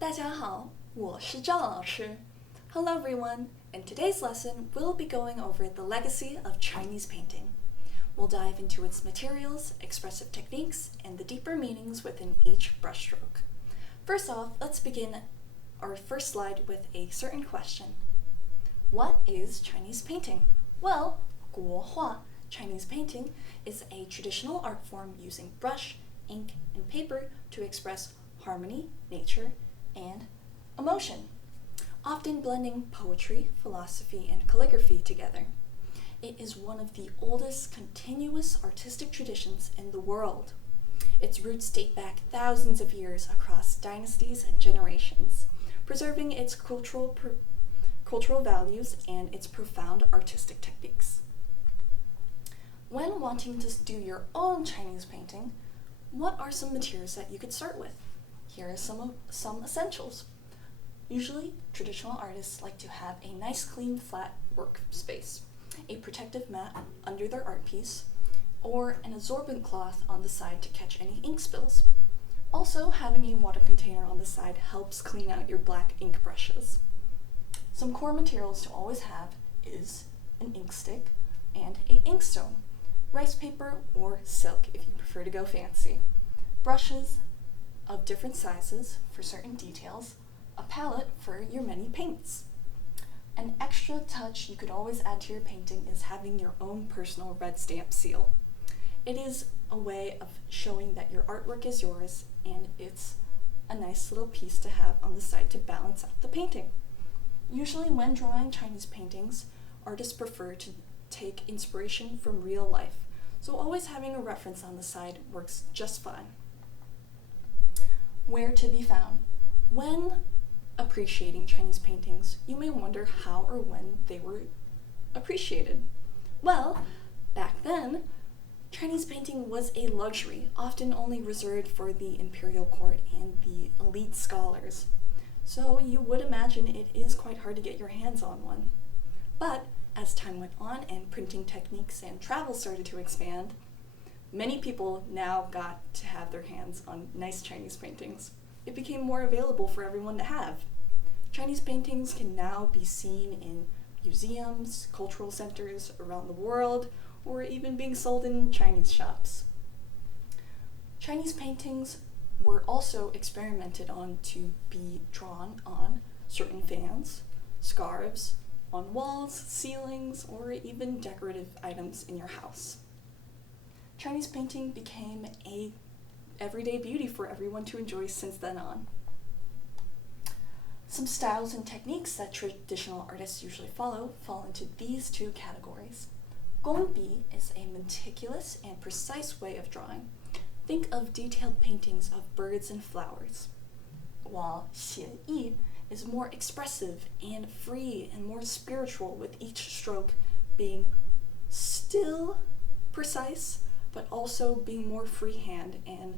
大家好，我是赵老师. Hello everyone. In today's lesson, we'll be going over the legacy of Chinese painting. We'll dive into its materials, expressive techniques, and the deeper meanings within each brushstroke. First off, let's begin our first slide with a certain question. What is Chinese painting? Well, 国画, Chinese painting, is a traditional art form using brush, ink, and paper to express harmony, nature, and emotion, often blending poetry, philosophy, and calligraphy together. It is one of the oldest continuous artistic traditions in the world. Its roots date back thousands of years across dynasties and generations, preserving its cultural values and its profound artistic techniques. When wanting to do your own Chinese painting, what are some materials that you could start with? Here are some essentials. Usually, traditional artists like to have a nice, clean, flat workspace, a protective mat under their art piece, or an absorbent cloth on the side to catch any ink spills. Also, having a water container on the side helps clean out your black ink brushes. Some core materials to always have is an ink stick and an inkstone, rice paper or silk if you prefer to go fancy, brushes of different sizes for certain details, a palette for your many paints. An extra touch you could always add to your painting is having your own personal red stamp seal. It is a way of showing that your artwork is yours, and it's a nice little piece to have on the side to balance out the painting. Usually when drawing Chinese paintings, artists prefer to take inspiration from real life, so always having a reference on the side works just fine. Where to be found? When appreciating Chinese paintings, you may wonder how or when they were appreciated. Well, back then, Chinese painting was a luxury, often only reserved for the imperial court and the elite scholars. So you would imagine it is quite hard to get your hands on one. But as time went on and printing techniques and travel started to expand, many people now got to have their hands on nice Chinese paintings. It became more available for everyone to have. Chinese paintings can now be seen in museums, cultural centers around the world, or even being sold in Chinese shops. Chinese paintings were also experimented on to be drawn on certain fans, scarves, on walls, ceilings, or even decorative items in your house. Chinese painting became a everyday beauty for everyone to enjoy since then on. Some styles and techniques that traditional artists usually fall into these two categories. Gongbi is a meticulous and precise way of drawing. Think of detailed paintings of birds and flowers, while xieyi is more expressive and free and more spiritual, with each stroke being still precise, but also being more freehand and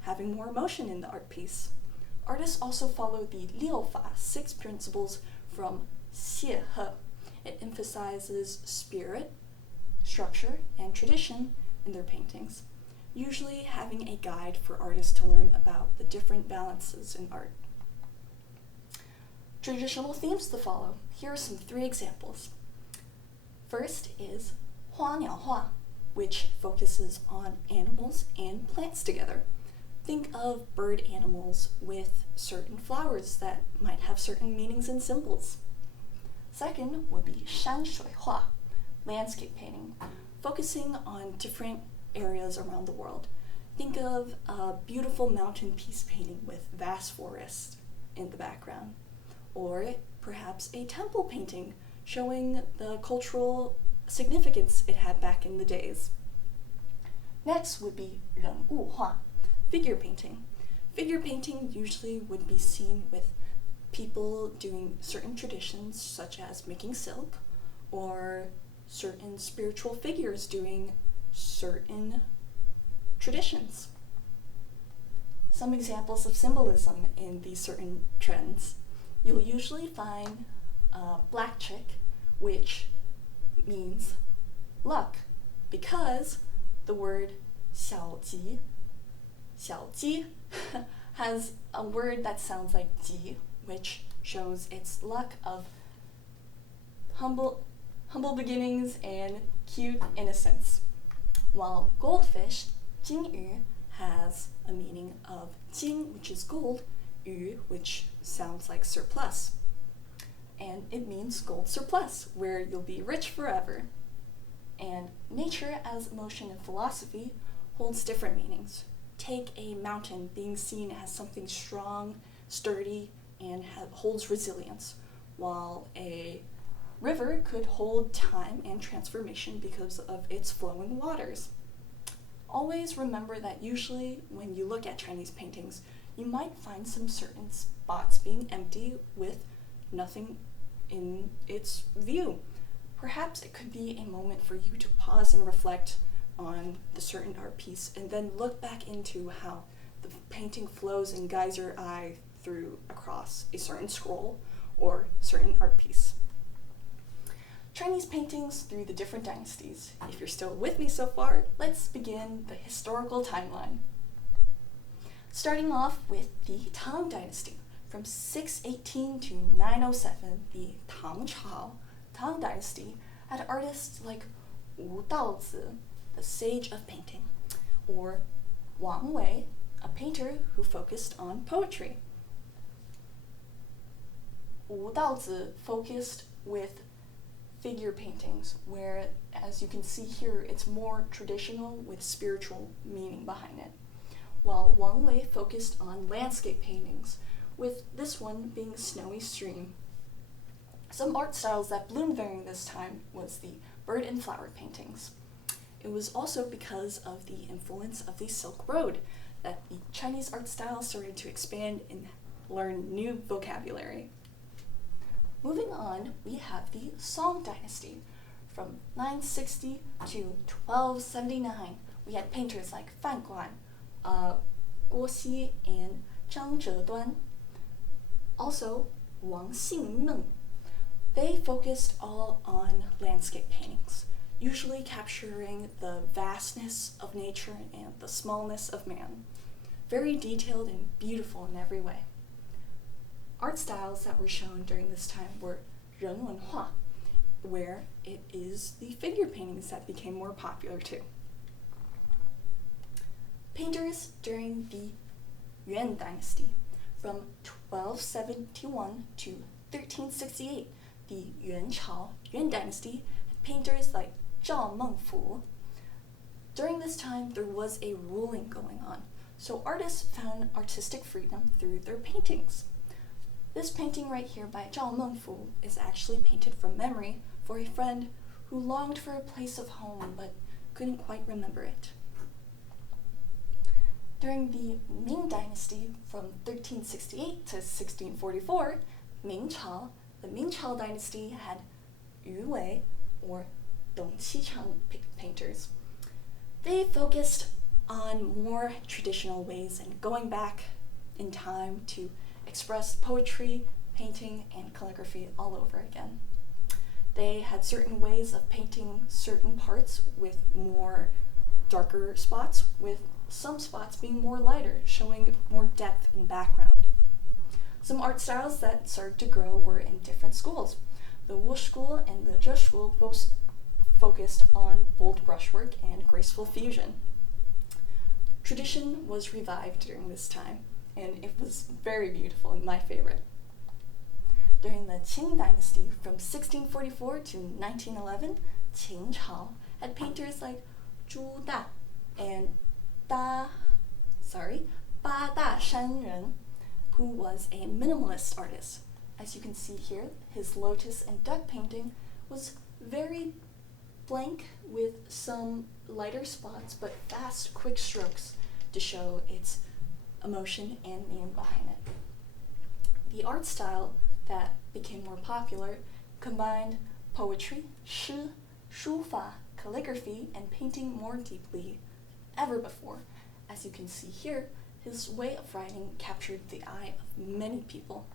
having more emotion in the art piece. Artists also follow the Liufa 6 principles from Xie He. It emphasizes spirit, structure, and tradition in their paintings, usually having a guide for artists to learn about the different balances in art. Traditional themes to follow. Here are some 3 examples. First is Hua Niao Hua, which focuses on animals and plants together. Think of bird animals with certain flowers that might have certain meanings and symbols. Second would be Shan Shui Hua, landscape painting, focusing on different areas around the world. Think of a beautiful mountain piece painting with vast forest in the background, or perhaps a temple painting showing the cultural significance it had back in the days. Next would be Ren Wu Hua, figure painting. Figure painting usually would be seen with people doing certain traditions, such as making silk, or certain spiritual figures doing certain traditions. Some examples of symbolism in these certain trends. You'll usually find black chick, which means luck, because the word 小吉 has a word that sounds like ji, which shows its luck of humble beginnings and cute innocence. While goldfish, 金鱼, has a meaning of 金, which is gold, 鱼, which sounds like surplus. And it means gold surplus, where you'll be rich forever. And nature as emotion and philosophy holds different meanings. Take a mountain being seen as something strong, sturdy, and holds resilience, while a river could hold time and transformation because of its flowing waters. Always remember that usually when you look at Chinese paintings, you might find some certain spots being empty with nothing in its view. Perhaps it could be a moment for you to pause and reflect on the certain art piece and then look back into how the painting flows and guides your eye through across a certain scroll or certain art piece. Chinese paintings through the different dynasties. If you're still with me so far, let's begin the historical timeline. Starting off with the Tang Dynasty. From 618 to 907, the Tang Dynasty, had artists like Wu Daozi, the sage of painting, or Wang Wei, a painter who focused on poetry. Wu Daozi focused with figure paintings, where, as you can see here, it's more traditional with spiritual meaning behind it, while Wang Wei focused on landscape paintings, with this one being a snowy stream. Some art styles that bloomed during this time was the bird and flower paintings. It was also because of the influence of the Silk Road that the Chinese art style started to expand and learn new vocabulary. Moving on, we have the Song Dynasty. From 960 to 1279, we had painters like Fan Guan, Guo Xi, and Zhang Zheduan. Also, Wang Xingmeng. They focused all on landscape paintings, usually capturing the vastness of nature and the smallness of man. Very detailed and beautiful in every way. Art styles that were shown during this time were Renwenhua, where it is the figure paintings that became more popular too. Painters during the Yuan Dynasty. From 1271 to 1368, the Yuan Dynasty had painters like Zhao Mengfu. During this time, there was a ruling going on, so artists found artistic freedom through their paintings. This painting right here by Zhao Mengfu is actually painted from memory for a friend who longed for a place of home but couldn't quite remember it. During the Ming Dynasty from 1368 to 1644, Mingchao, the Mingchao Dynasty had Yu Wei, or Dong Qichang painters. They focused on more traditional ways and going back in time to express poetry, painting, and calligraphy all over again. They had certain ways of painting certain parts with more darker spots, with some spots being more lighter, showing more depth and background. Some art styles that started to grow were in different schools. The Wu School and the Zhe School both focused on bold brushwork and graceful fusion. Tradition was revived during this time, and it was very beautiful and my favorite. During the Qing Dynasty from 1644 to 1911, Qing Chao had painters like Zhu Da and Ba Da Shan Ren, who was a minimalist artist. As you can see here, his lotus and duck painting was very blank with some lighter spots but fast, quick strokes to show its emotion and meaning behind it. The art style that became more popular combined poetry, shi, shufa, calligraphy, and painting more deeply than ever before. As you can see here, his way of writing captured the eye of many people.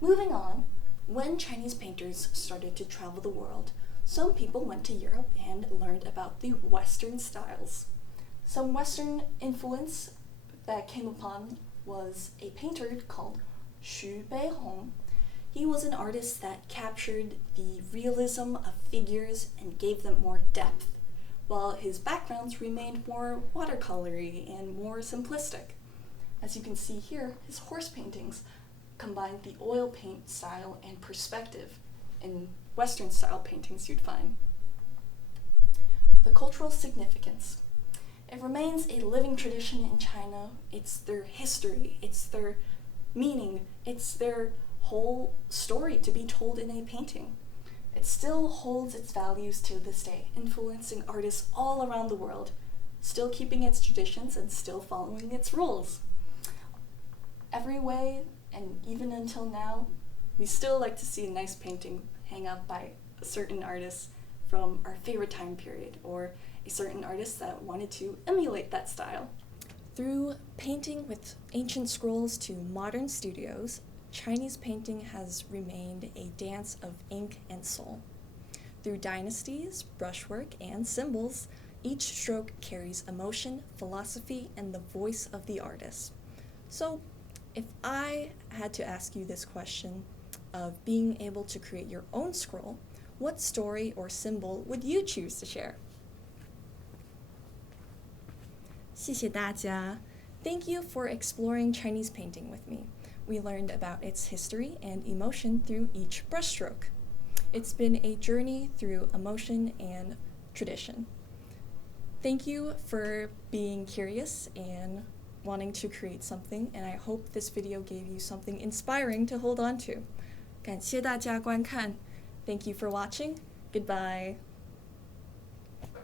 Moving on, when Chinese painters started to travel the world, some people went to Europe and learned about the Western styles. Some Western influence that I came upon was a painter called Xu Beihong. He was an artist that captured the realism of figures and gave them more depth, while his backgrounds remained more watercolory and more simplistic. As you can see here, his horse paintings combined the oil paint style and perspective in Western style paintings you'd find. The cultural significance. It remains a living tradition in China. It's their history, it's their meaning, it's their whole story to be told in a painting. It still holds its values to this day, influencing artists all around the world, still keeping its traditions and still following its rules. Every way, and even until now, we still like to see a nice painting hang up by a certain artist from our favorite time period, or a certain artist that wanted to emulate that style. Through painting with ancient scrolls to modern studios, Chinese painting has remained a dance of ink and soul. Through dynasties, brushwork, and symbols, each stroke carries emotion, philosophy, and the voice of the artist. So, if I had to ask you this question of being able to create your own scroll, what story or symbol would you choose to share? 谢谢大家. Thank you for exploring Chinese painting with me. We learned about its history and emotion through each brushstroke. It's been a journey through emotion and tradition. Thank you for being curious and wanting to create something, and I hope this video gave you something inspiring to hold on to. 感谢大家观看. Thank you for watching. Goodbye.